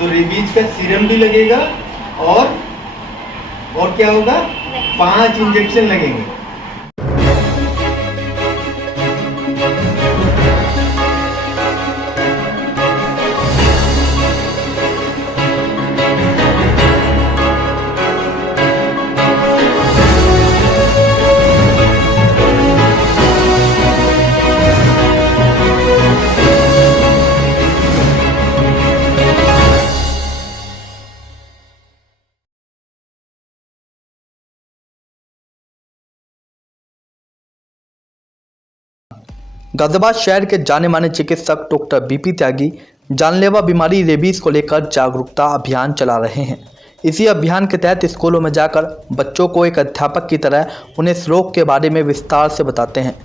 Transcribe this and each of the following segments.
तो रेबीज का सीरम भी लगेगा और क्या होगा, 5 इंजेक्शन लगेंगे। गाजियाबाद शहर के जाने माने चिकित्सक डॉक्टर बीपी त्यागी जानलेवा बीमारी रेबीज को लेकर जागरूकता अभियान चला रहे हैं। इसी अभियान के तहत स्कूलों में जाकर बच्चों को एक अध्यापक की तरह उन्हें इस रोग के बारे में विस्तार से बताते हैं।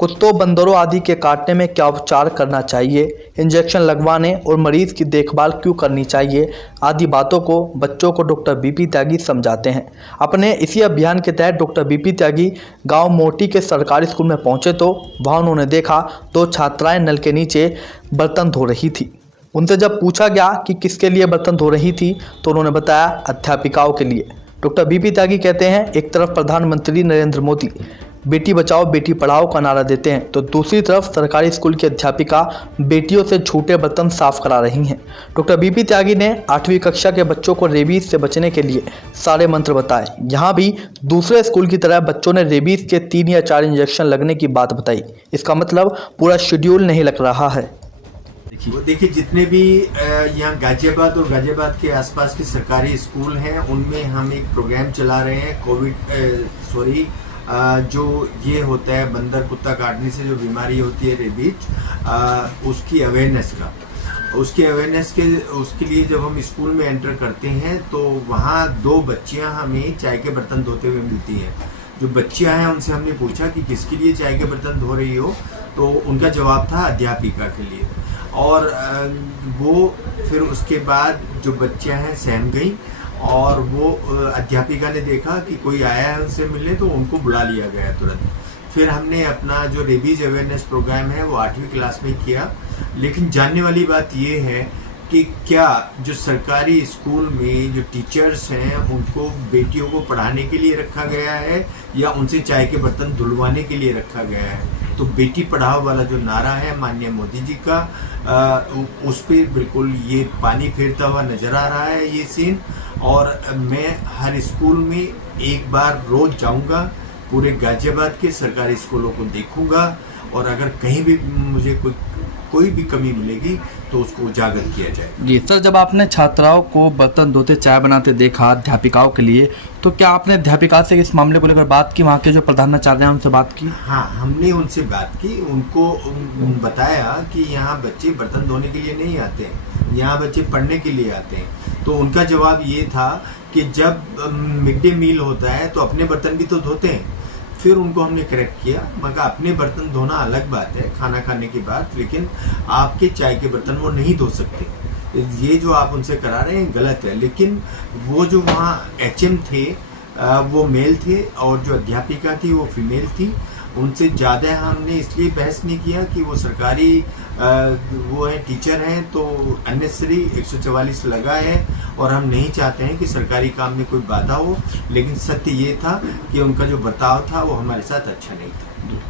कुत्तों, बंदरों आदि के काटने में क्या उपचार करना चाहिए, इंजेक्शन लगवाने और मरीज की देखभाल क्यों करनी चाहिए आदि बातों को बच्चों को डॉक्टर बीपी त्यागी समझाते हैं। अपने इसी अभियान के तहत डॉक्टर बीपी त्यागी गांव मोटी के सरकारी स्कूल में पहुंचे तो वहां उन्होंने देखा 2 छात्राएं नल के नीचे बर्तन धो रही थी। उनसे जब पूछा गया कि किसके लिए बर्तन धो रही थी तो उन्होंने बताया अध्यापिकाओं के लिए। डॉक्टर बीपी त्यागी कहते हैं, एक तरफ प्रधानमंत्री नरेंद्र मोदी बेटी बचाओ बेटी पढ़ाओ का नारा देते हैं तो दूसरी तरफ सरकारी स्कूल की अध्यापिका बेटियों से झूठे बर्तन साफ करा रही हैं। डॉक्टर बीपी त्यागी ने 8वीं कक्षा के बच्चों को रेबीज से बचने के लिए सारे मंत्र बताए। यहाँ भी दूसरे स्कूल की तरह बच्चों ने रेबीज के 3 या 4 इंजेक्शन लगने की बात बताई। इसका मतलब पूरा शेड्यूल नहीं लग रहा है। देखिए जितने भी यहाँ गाजियाबाद और गाजियाबाद के आसपास के सरकारी स्कूल हैं उनमें हम एक प्रोग्राम चला रहे हैं जो ये होता है बंदर कुत्ता काटने से जो बीमारी होती है रेबीज, उसकी अवेयरनेस उसके लिए जब हम स्कूल में एंटर करते हैं तो वहाँ 2 बच्चियाँ हमें चाय के बर्तन धोते हुए मिलती हैं। जो बच्चियाँ हैं उनसे हमने पूछा कि किसके लिए चाय के बर्तन धो रही हो, तो उनका जवाब था अध्यापिका के लिए। और वो फिर उसके बाद जो बच्चियाँ हैं सहम गई और वो अध्यापिका ने देखा कि कोई आया है उनसे मिलने तो उनको बुला लिया गया तुरंत। फिर हमने अपना जो रेबीज अवेयरनेस प्रोग्राम है वो 8वीं क्लास में किया। लेकिन जानने वाली बात ये है कि क्या जो सरकारी स्कूल में जो टीचर्स हैं उनको बेटियों को पढ़ाने के लिए रखा गया है या उनसे चाय के बर्तन धुलवाने के लिए रखा गया है। तो बेटी पढ़ाओ वाला जो नारा है माननीय मोदी जी का, उस पर बिल्कुल ये पानी फेरता हुआ नजर आ रहा है ये सीन। और मैं हर स्कूल में एक बार रोज जाऊंगा, पूरे गाजियाबाद के सरकारी स्कूलों को देखूंगा और अगर कहीं भी मुझे कोई भी कमी मिलेगी तो उसको उजागर किया जाए। जी सर, जब आपने छात्राओं को बर्तन धोते चाय बनाते देखा अध्यापिकाओं के लिए, तो क्या आपने अध्यापिका से इस मामले को लेकर बात की, वहाँ के जो प्रधानाचार्य हैं उनसे बात की? हाँ, हमने उनसे बात की, उनको बताया कि यहाँ बच्चे बर्तन धोने के लिए नहीं आते हैं, यहाँ बच्चे पढ़ने के लिए आते हैं। तो उनका जवाब ये था कि जब मिड डे मील होता है तो अपने बर्तन भी तो धोते हैं। फिर उनको हमने करेक्ट किया, मगर अपने बर्तन धोना अलग बात है खाना खाने के बाद, लेकिन आपके चाय के बर्तन वो नहीं धो सकते। ये जो आप उनसे करा रहे हैं गलत है। लेकिन वो जो वहाँ HM थे वो मेल थे और जो अध्यापिका थी वो फीमेल थी। उनसे ज़्यादा हमने इसलिए बहस नहीं किया कि वो सरकारी वो है टीचर हैं तो अननेसेसरी 144 लगा है और हम नहीं चाहते हैं कि सरकारी काम में कोई बाधा हो। लेकिन सत्य ये था कि उनका जो बर्ताव था वो हमारे साथ अच्छा नहीं था।